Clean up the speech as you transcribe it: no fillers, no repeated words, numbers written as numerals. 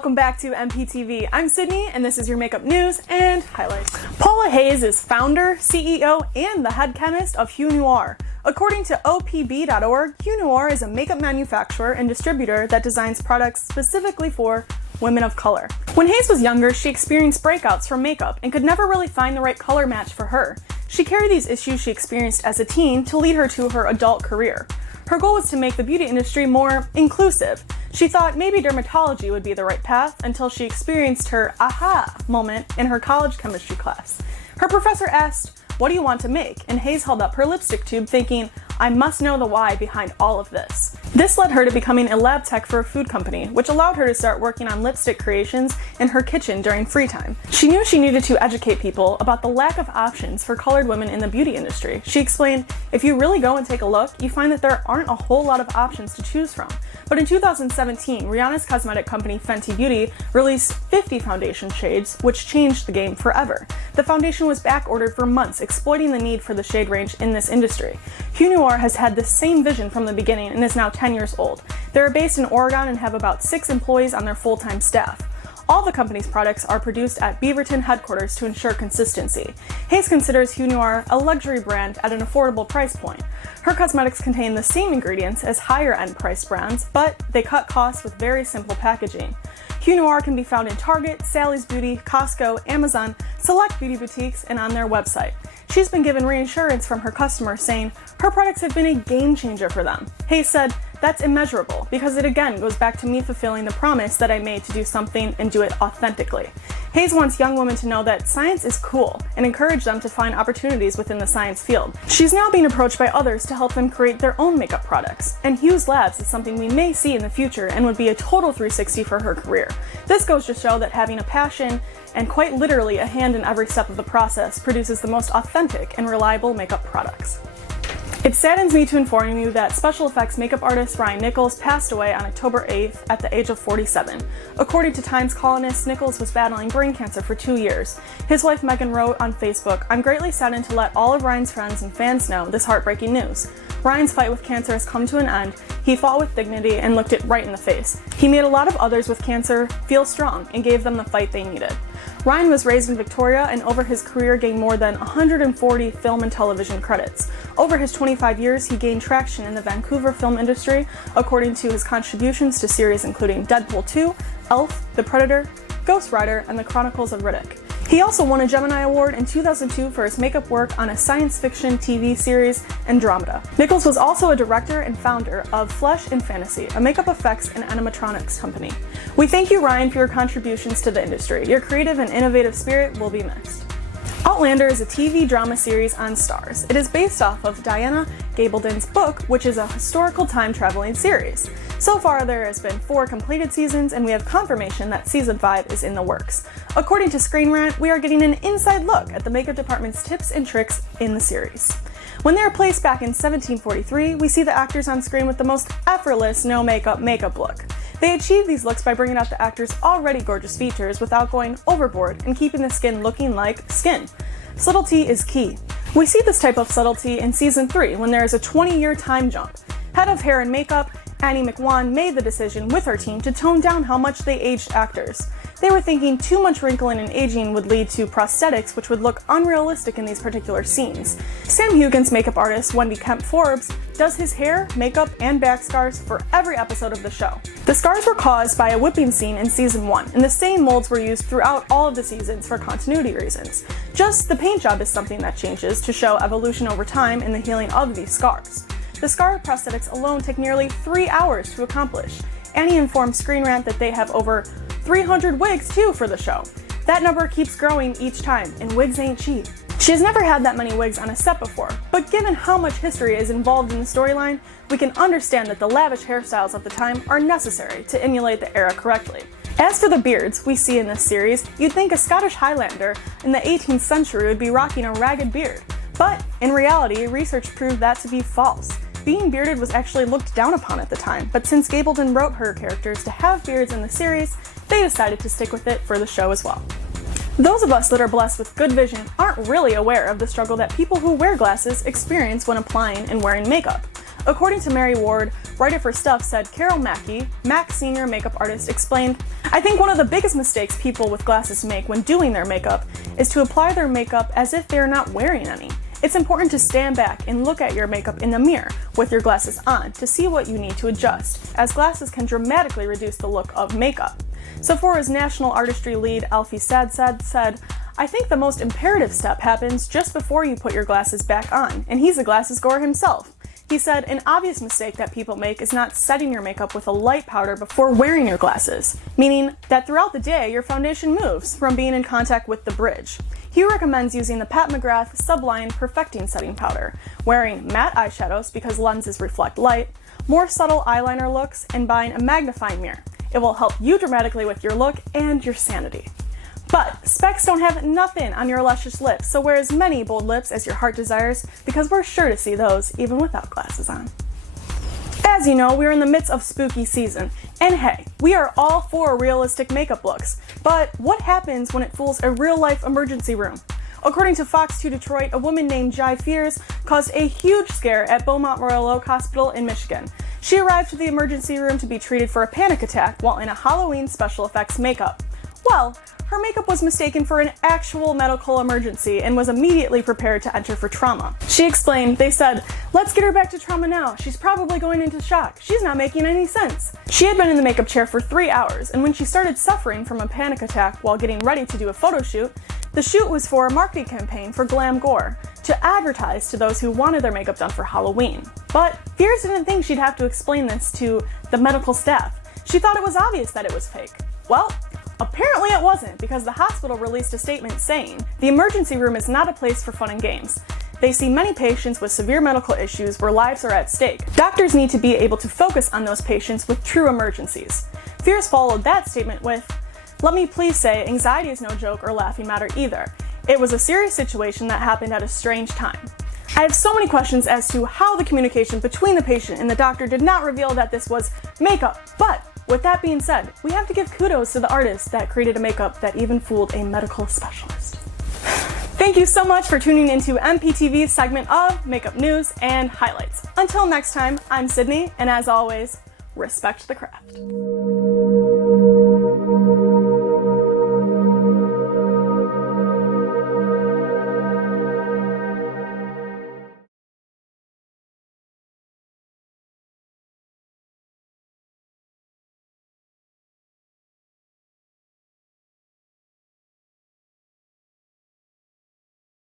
welcome back to MPTV. I'm Sydney, and this is your makeup news and highlights. Paula Hayes is founder, CEO, and the head chemist of Hue Noir. According to opb.org, Hue Noir is a makeup manufacturer and distributor that designs products specifically for women of color. When Hayes was younger, she experienced breakouts from makeup and could never really find the right color match for her. She carried these issues she experienced as a teen to lead her to her adult career. Her goal was to make the beauty industry more inclusive. She thought maybe dermatology would be the right path until she experienced her aha moment in her college chemistry class. Her professor asked, "What do you want to make?" And Hayes held up her lipstick tube thinking, "I must know the why behind all of this." This led her to becoming a lab tech for a food company, which allowed her to start working on lipstick creations in her kitchen during free time. She knew she needed to educate people about the lack of options for colored women in the beauty industry. She explained, "If you really go and take a look, you find that there aren't a whole lot of options to choose from." But in 2017, Rihanna's cosmetic company Fenty Beauty released 50 foundation shades, which changed the game forever. The foundation was back-ordered for months, exploiting the need for the shade range in this industry. Hue Noir has had the same vision from the beginning and is now 10 years old. They are based in Oregon and have about 6 employees on their full-time staff. All the company's products are produced at Beaverton headquarters to ensure consistency. Hayes considers Hue Noir a luxury brand at an affordable price point. Her cosmetics contain the same ingredients as higher-end priced brands, but they cut costs with very simple packaging. Hue Noir can be found in Target, Sally's Beauty, Costco, Amazon, select beauty boutiques, and on their website. She's been given reassurance from her customers saying her products have been a game changer for them. Hayes said, "That's immeasurable because it again goes back to me fulfilling the promise that I made to do something and do it authentically." Hayes wants young women to know that science is cool and encourage them to find opportunities within the science field. She's now being approached by others to help them create their own makeup products, and Hue's Labs is something we may see in the future and would be a total 360 for her career. This goes to show that having a passion and quite literally a hand in every step of the process produces the most authentic and reliable makeup products. It saddens me to inform you that special effects makeup artist Ryan Nichols passed away on October 8th at the age of 47. According to Times columnist, Nichols was battling brain cancer for 2 years. His wife Megan wrote on Facebook, "I'm greatly saddened to let all of Ryan's friends and fans know this heartbreaking news. Ryan's fight with cancer has come to an end. He fought with dignity and looked it right in the face. He made a lot of others with cancer feel strong and gave them the fight they needed." Ryan was raised in Victoria and over his career gained more than 140 film and television credits. Over his 25 years, he gained traction in the Vancouver film industry, according to his contributions to series including Deadpool 2, Elf, The Predator, Ghost Rider, and The Chronicles of Riddick. He also won a Gemini Award in 2002 for his makeup work on a science fiction TV series, Andromeda. Nichols was also a director and founder of Flesh and Fantasy, a makeup effects and animatronics company. We thank you, Ryan, for your contributions to the industry. Your creative and innovative spirit will be missed. Outlander is a TV drama series on Starz. It is based off of Diana Gabaldon's book, which is a historical time-traveling series. So far, there has been 4 completed seasons, and we have confirmation that season 5 is in the works. According to Screen Rant, we are getting an inside look at the makeup department's tips and tricks in the series. When they are placed back in 1743, we see the actors on screen with the most effortless no-makeup look. They achieve these looks by bringing out the actors' already gorgeous features without going overboard and keeping the skin looking like skin. Subtlety is key. We see this type of subtlety in season 3 when there is a 20-year time jump. Head of hair and makeup, Annie McWan made the decision with her team to tone down how much they aged actors. They were thinking too much wrinkling and aging would lead to prosthetics which would look unrealistic in these particular scenes. Sam Hugin's makeup artist, Wendy Kemp Forbes, does his hair, makeup, and back scars for every episode of the show. The scars were caused by a whipping scene in season 1, and the same molds were used throughout all of the seasons for continuity reasons. Just the paint job is something that changes to show evolution over time in the healing of these scars. The scar prosthetics alone take nearly 3 hours to accomplish. Annie informed Screen Rant that they have over 300 wigs too for the show. That number keeps growing each time, and wigs ain't cheap. She has never had that many wigs on a set before, but given how much history is involved in the storyline, we can understand that the lavish hairstyles of the time are necessary to emulate the era correctly. As for the beards we see in this series, you'd think a Scottish Highlander in the 18th century would be rocking a ragged beard. But in reality, research proved that to be false. Being bearded was actually looked down upon at the time, but since Gabaldon wrote her characters to have beards in the series, they decided to stick with it for the show as well. Those of us that are blessed with good vision aren't really aware of the struggle that people who wear glasses experience when applying and wearing makeup. According to Mary Ward, writer for Stuff said Carol Mackie, Mac's senior makeup artist, explained, "I think one of the biggest mistakes people with glasses make when doing their makeup is to apply their makeup as if they're not wearing any. It's important to stand back and look at your makeup in the mirror with your glasses on to see what you need to adjust, as glasses can dramatically reduce the look of makeup." Sephora's national artistry lead, Alfie said, "I think the most imperative step happens just before you put your glasses back on, and he's a glasses goer himself." He said, "An obvious mistake that people make is not setting your makeup with a light powder before wearing your glasses, meaning that throughout the day your foundation moves from being in contact with the bridge." He recommends using the Pat McGrath Subline Perfecting Setting Powder, wearing matte eyeshadows because lenses reflect light, more subtle eyeliner looks, and buying a magnifying mirror. It will help you dramatically with your look and your sanity. But specs don't have nothing on your luscious lips, so wear as many bold lips as your heart desires, because we're sure to see those even without glasses on. As you know, we're in the midst of spooky season, and hey, we are all for realistic makeup looks, but what happens when it fools a real-life emergency room? According to Fox 2 Detroit, a woman named Jai Fears caused a huge scare at Beaumont Royal Oak Hospital in Michigan. She arrived to the emergency room to be treated for a panic attack while in a Halloween special effects makeup. Well, her makeup was mistaken for an actual medical emergency and was immediately prepared to enter for trauma. She explained, "They said, 'Let's get her back to trauma now. She's probably going into shock. She's not making any sense.'" She had been in the makeup chair for 3 hours, and when she started suffering from a panic attack while getting ready to do a photo shoot, the shoot was for a marketing campaign for Glam Gore to advertise to those who wanted their makeup done for Halloween. But Fears didn't think she'd have to explain this to the medical staff. She thought it was obvious that it was fake. Well, apparently it wasn't, because the hospital released a statement saying, "The emergency room is not a place for fun and games. They see many patients with severe medical issues where lives are at stake. Doctors need to be able to focus on those patients with true emergencies." Fears followed that statement with, "Let me please say, anxiety is no joke or laughing matter either. It was a serious situation that happened at a strange time." I have so many questions as to how the communication between the patient and the doctor did not reveal that this was makeup, but with that being said, we have to give kudos to the artist that created a makeup that even fooled a medical specialist. Thank you so much for tuning into MPTV's segment of Makeup News and Highlights. Until next time, I'm Sydney, and as always, respect the craft.